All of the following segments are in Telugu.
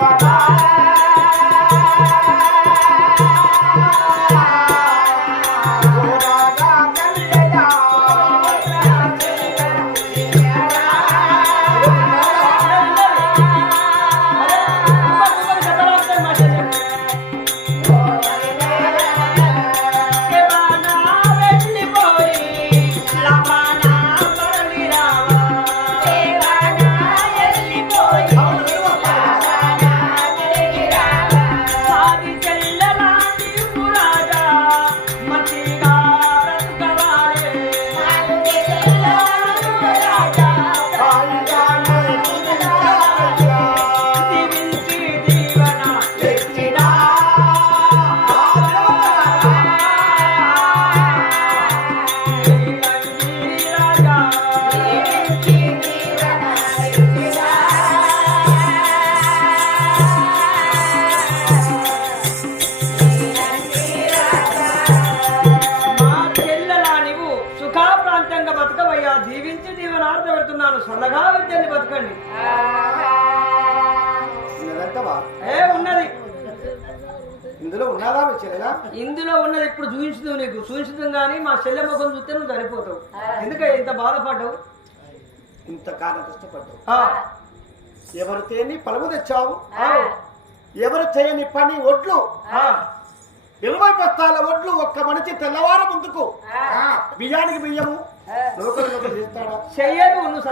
మా పెడుతున్నాను. సల్లగా విద్యని బతకండి. ఉన్నదంటవా? ఏ ఉన్నది. ఇందులో ఉన్నదా మీ చెల్లెలా? ఇందులో ఉన్నది ఇప్పుడు చూపించదు నీకు. చూపించదు కానీ మా చెల్లె ముఖం చూస్తే నువ్వు సరిపోతావు. ఎందుకంటే ఇంత బాధపడ్డావు? ఇంతకాలం కష్టపడ్డావు. ఎవరు తేని పలువు తెచ్చావు? ఎవరు చేయని పని ఒడ్లు? ఇరవై బస్తాల ఒడ్లు ఒక్క మనిషి తెల్లవారు ముందుకు. బియ్యానికి బియ్యము. చెయ్యరు నువ్వు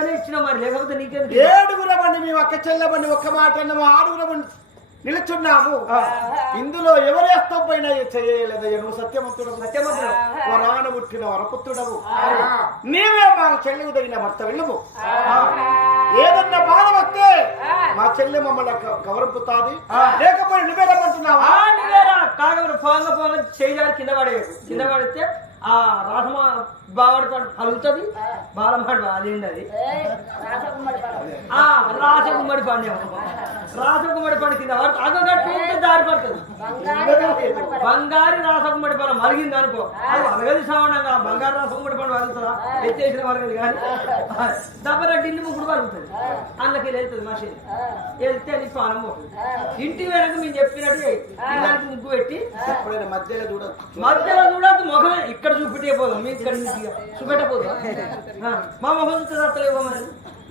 అనే ఇచ్చినావు మరి లేకపోతే నీకేందుకు? ఏడుగురమండి మేము అక్క చెల్లమని ఒక్క మాట అన్నాము ఆరుగురమని నిలుచున్నాము. ఇందులో ఎవరు ఎస్తం పైన చేయలేదయ్య? నువ్వు సత్యవంతుడు. సత్యవంతుడు. పుట్టిన వరపుత్రుడవు. నీవే మా చెల్లెకు తగిన భర్త వెళ్ళము ఏదన్నా బాధ వస్తే మా చెల్లె మమ్మల్ని గౌరవిపుతాది లేకపోతే నువ్వే రమ్మంటున్నావా? కాగబడు పోంగ పోంగ చేయాలి కింద పడేయకు. కింద పడితే ఆ రాసమ బావడి పండు పలుకుతుంది బాలమాడు అదేంది అది ఆ రాస గుమ్మడి పండు ఏమో. రాస గుమ్మడి పండు కింద అదొకటి దారి పడుతుంది. బంగారు రాస గుమ్మడి పండు మలిగింది అనుకో. అది అరగది సమానంగా బంగారు రాస గుమ్మడి పండు వలుగుతుందా ఎత్తేసిన వరగది కానీ. దబ్బర డిండి ముగ్గురు వలుగుతుంది అందులోకి వెళ్తుంది మషిన్. వెళ్తే అది పానం పోతుంది. ఇంటి వెనక మేము చెప్పినట్టు ముగ్గు పెట్టి మధ్యలో చూడదు మధ్యలో చూడద్దు మొఖమే ఇక్కడ చూపెట్టే పోదాం. మీ ఇక్కడ నుంచి చూపెట్టపోదాం మా మొహం సత్తలేవు మరి?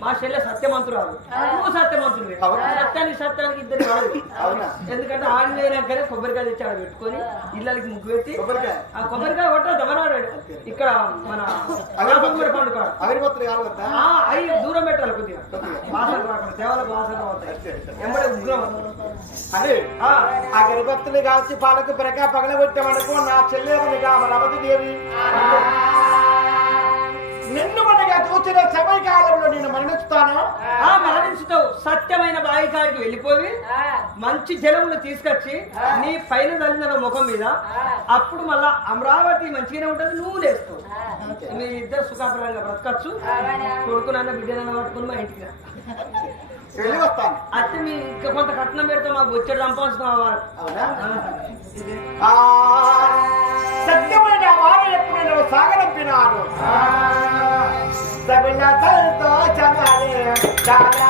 మా చెల్లె సత్యమంతురాలు. నువ్వు సత్యమంతుడు సత్యానికి సత్యానికి ఇద్దరు కాదు. ఎందుకంటే ఆడినాకనే కొబ్బరికాయ తెచ్చి ఆడ పెట్టుకొని ఇళ్ళకి ముగ్గు పెట్టి కొబ్బరికాయ? ఆ కొబ్బరికాయ కొట్ట దమనాడాడు ఇక్కడ మన అగరబొమ్మడి పండు కాడ అవి దూరం పెట్టాలి కొద్దిగా. వాసన రాకుండా దేవాలకు వాసన ఎంబడే ఉగ్రం అదే ఆ, అగరబత్తులు కాల్చి పాలకు పెరక పగలగొట్టామనుకో నా చెల్లెమనిగా రమతి దేవి. నిన్ను మనగా చూసిన సమయకాలంలో నేను మరణిస్తాను? ఆ మరణించుతావు. సత్యమైన బావి కాడికి వెళ్ళిపోయి మంచి జలములు తీసుకొచ్చి నీ పైన తల్లిన ముఖం మీద అప్పుడు మళ్ళా అమరావతి మంచిగానే ఉంటది నువ్వు లేస్తావు. మీ ఇద్దరు సుఖాపరంగా బ్రతకచ్చు. కొడుకునన్న బిడ్డనన్న పట్టుకుని మా ఇంటికి అత్తే మీ ఇంకా కొంత కట్నం పెడితే మాకు వచ్చాడు సంపాదిస్తున్నావా? అవునా? ఆ, సత్యమైన వారు ఎప్పుడు నేను సాగనంపినాను సగుల సంతోషమాలే, చాలా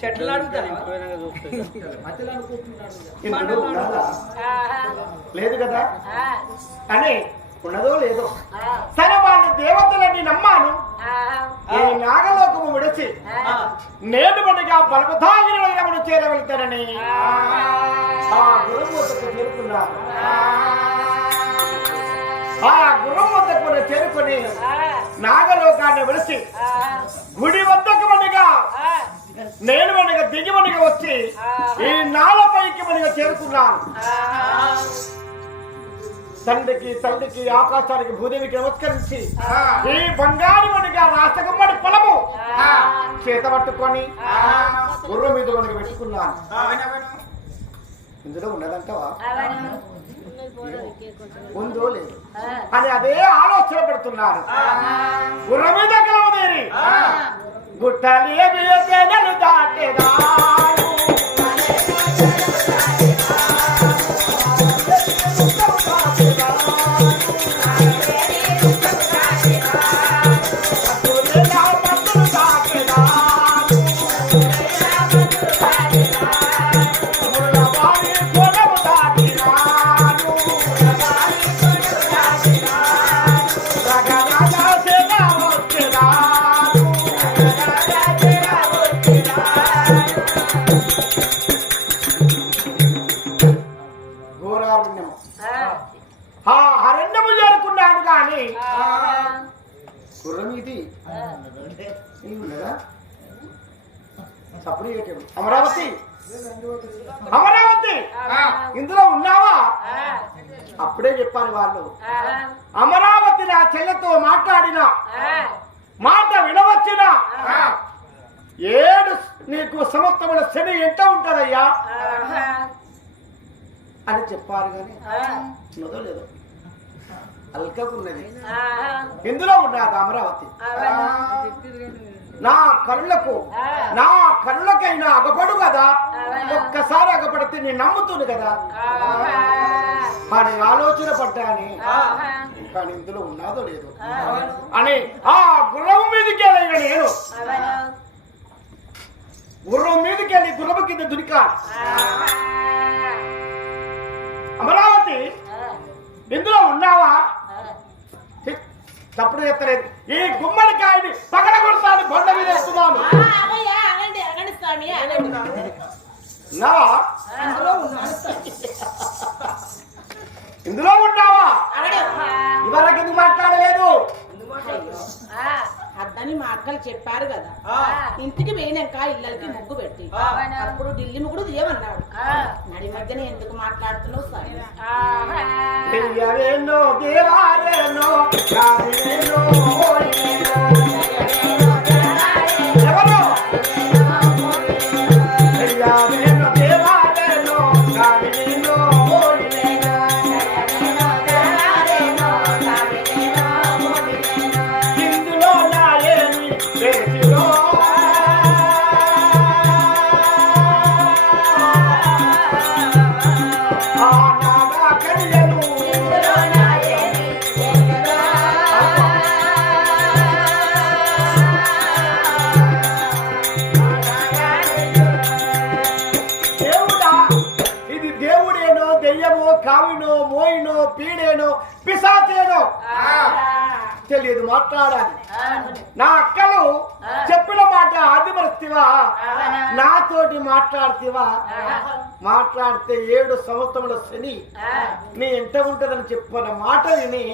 చెట్లు అడుగుతాను లేదు కదా? అని ఉన్నదో లేదో. సరే వాళ్ళ దేవతలని నమ్మాను. ఈ నాగలోకము విడిచి నేడు మనగా బలపదాగిరమును చేరవెళ్తానని ఆ. గురువు వద్దకు చేరుకున్నాను. ఆ. మనం చేరుకొని నాగలోకాన్ని విడిచి గుడి వద్దకు మనగా నేను మనగా దిగి మనగా వచ్చి ఈ నాలపైకి మనగా చేరుకున్నాను తండ్రికి తండ్రికి ఆకాశానికి భూదేవికి నమస్కరించి ఈ బంగారు మనగా రాసగుమ్మడి పొలము చేత పట్టుకొని గుర్రం మీద మనకి పెట్టుకున్నాను ఇందులో ఉన్నదంటవా? ఉందో లేదు. అని అదే ఆలోచన పెడుతున్నారు. గుర్రం మీద కలవదేరి గుట్టలే దాటేదా? అమరావతి. అమరావతి. ఇందులో ఉన్నావా? అప్పుడే చెప్పాను వాళ్ళు. అమరావతి నా చెల్లెతో మాట్లాడిన. మాట వినవచ్చిన. ఏడు నీకు సంవత్సరముల శని ఎంత ఉంటదయ్యా? అని చెప్పారు కానీ ఉన్నదో లేదో. అల్కకున్నది ఇందులో ఉన్నది అమరావతి. నా కళ్ళకు. నా కళ్ళకైనా అగపడు కదా. ఒక్కసారి అగపడితే నేను నమ్ముతుంది కదా? అని ఆలోచన పడ్డాని. కానీ ఇందులో ఉన్నాదో లేదో. అని ఆ గుర్రం మీదకి వెళ్ళిన నేను. గుర్రం మీదకి వెళ్ళి గుర్రం కింద దునికా. అమరావతి ఇందులో ఉన్నావా? తప్పుడు ఎత్తలేదు. ఈ గుమ్మడికాయని పగల కొడతాను బొండ మీద వేస్తున్నాను. ఇందులో ఉన్నావా. ఇవరకు ఎందుకు మాట్లాడలేదు? అద్దని మా అక్కలు చెప్పారు కదా. ఆ, ఇంటికి పోయినాక ఇళ్ళకి ముగ్గు పెట్టి. అప్పుడు ఢిల్లీ ముగ్గుడు తీయమన్నాడు ఆ, నడి మధ్యన ఎందుకు మాట్లాడుతున్నావు స్వామి మాట్లాడాలి నా అక్కలు చెప్పిన మాట ఆదిమరస్తివా? నాతోటి మాట్లాడితివా? మాట్లాడితే ఏడు సంవత్సరముల శని. నీ ఎంత ఉంటదని చెప్పిన మాట విని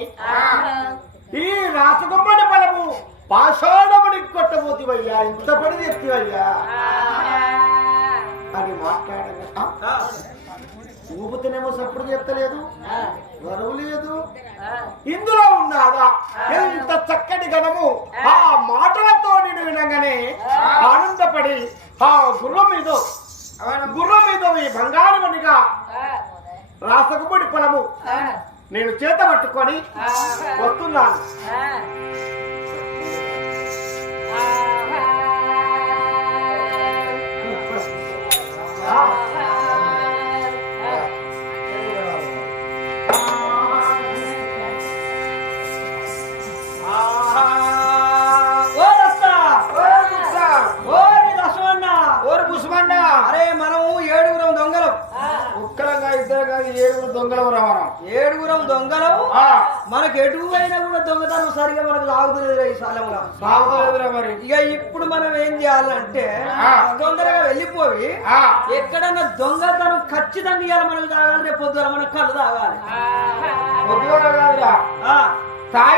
ఈ రాసగుమ్మడి బలము పాషాణముని కొట్టబోతివయ్యా. ఇంత పని చెప్తివయ్యా ఊపుతేనేమో సప్పుడు చెప్తలేదు వరవు లేదు. ఇందులో ఉన్నదా ఎంత చక్కటి గణము ఆ. మాటలతో నేను వినగానే ఆనందపడి ఆ గుర్రం మీద గుర్రం మీద ఈ బంగారమనిగా రాసగుమ్మడి పొలము నేను చేత పట్టుకొని వస్తున్నాను. ఏడుగురు ఏడుగురం దొంగలం ఆ, మనకు ఎటు అయినా కూడా దొంగతనం సరిగా మనకు లాగుతులేదు ఈ స్థలంలో మరి. ఇక ఇప్పుడు మనం ఏం చేయాలంటే. తొందరగా వెళ్ళిపోయి ఆ, ఎక్కడన్నా దొంగతనం ఖచ్చితంగా ఇవ్వాలి మనకు తాగాలి రేపు పొద్దున మనకు కళ్ళు తాగాలి. పొద్దున కాదురా.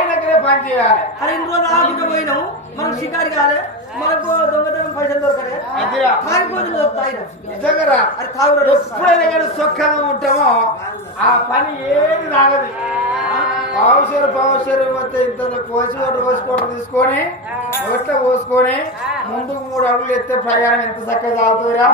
దగ్గరే పని చేయాలి. అరే ఇంకో తాగుకుంటూ పోయినాము మనకు షికారి కాలే? మనకు దొంగతనం పైసలు దొరకలే అదిరా. తాగిపోతుంది దొరుకుతాయి నిజంగా అరే తాగురు ఎప్పుడైనా కానీ సుఖంగా ఉంటామో ఆ పని ఏది రాగదు పావుసేరు పావుసేరు మొత్తం ఇంత కోసి ఒకటి పోసుకోవడం తీసుకొని ఒకటి పోసుకొని ముందుకు మూడు అడుగులు ఎత్తే ప్రయాణం ఎంత చక్కగా సాగుతుందిరా?